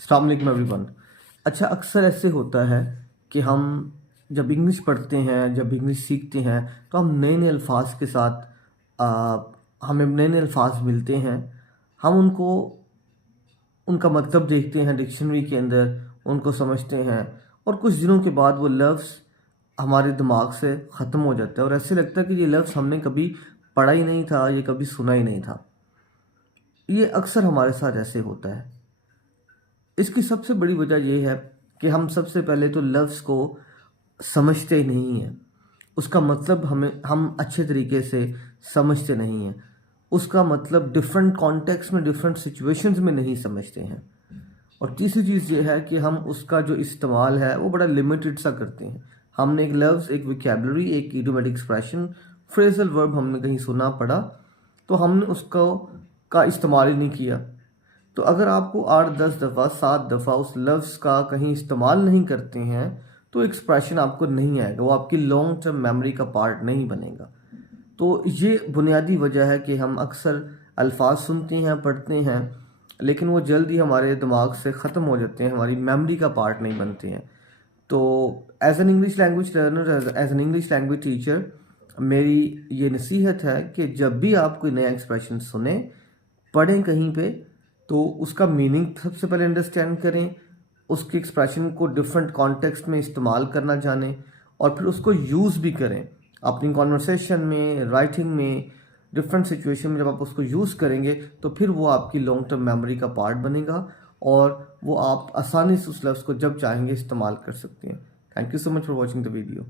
अस्सलाम वालेकुम एवरीवन। अच्छा, अक्सर ऐसे होता है कि हम जब इंग्लिश पढ़ते हैं, जब इंग्लिश सीखते हैं, तो हम नए नए अल्फाज के साथ आ, हमें नए नए अल्फाज मिलते हैं। हम उनको उनका मतलब देखते हैं डिक्शनरी के अंदर, उनको समझते हैं, और कुछ दिनों के बाद वो लफ्ज़ हमारे दिमाग से ख़त्म हो जाता है और ऐसे लगता है कि ये लफ्ज़ हमने कभी पढ़ा ही नहीं था, ये कभी सुना ही नहीं था। ये अक्सर हमारे साथ ऐसे होता है। इसकी सबसे बड़ी वजह यह है कि हम सबसे पहले तो लफ्ज़ को समझते ही नहीं हैं। उसका मतलब हम अच्छे तरीके से समझते नहीं हैं। उसका मतलब डिफरेंट कॉन्टेक्स्ट में, डिफरेंट सिचुएशंस में नहीं समझते हैं। और तीसरी चीज़ ये है कि हम उसका जो इस्तेमाल है वो बड़ा लिमिटेड सा करते हैं। हमने एक लफ्ज़, एक वोकैबुलरी, एक इडियोमेटिक एक्सप्रेशन, फ्रेजल वर्ब हमने कहीं सुना पढ़ा, तो हमने उसको का इस्तेमाल ही नहीं किया। तो अगर आपको 8-10 दफ़ा 7 दफ़ा उस लफ्ज़ का कहीं इस्तेमाल नहीं करते हैं तो एक्सप्रेशन आपको नहीं आएगा, वो आपकी लॉन्ग टर्म मेमोरी का पार्ट नहीं बनेगा। तो ये बुनियादी वजह है कि हम अक्सर अल्फाज सुनते हैं, पढ़ते हैं, लेकिन वो जल्दी हमारे दिमाग से ख़त्म हो जाते हैं, हमारी मेमोरी का पार्ट नहीं बनते हैं। तो as an English language learner, as an English language teacher, मेरी ये नसीहत है कि जब भी आप कोई नया एक्सप्रेशन सुने, पढ़ें कहीं पे, तो उसका मीनिंग सबसे पहले अंडरस्टैंड करें, उसके एक्सप्रेशन को डिफरेंट कॉन्टेक्स्ट में इस्तेमाल करना जानें, और फिर उसको यूज़ भी करें अपनी कॉन्वर्सेशन में, राइटिंग में, डिफरेंट सिचुएशन में। जब आप उसको यूज़ करेंगे तो फिर वो आपकी लॉन्ग टर्म मेमोरी का पार्ट बनेगा और वो आप आसानी से उस लफ्ज़ को जब चाहेंगे इस्तेमाल कर सकते हैं। Thank you so much for watching the video.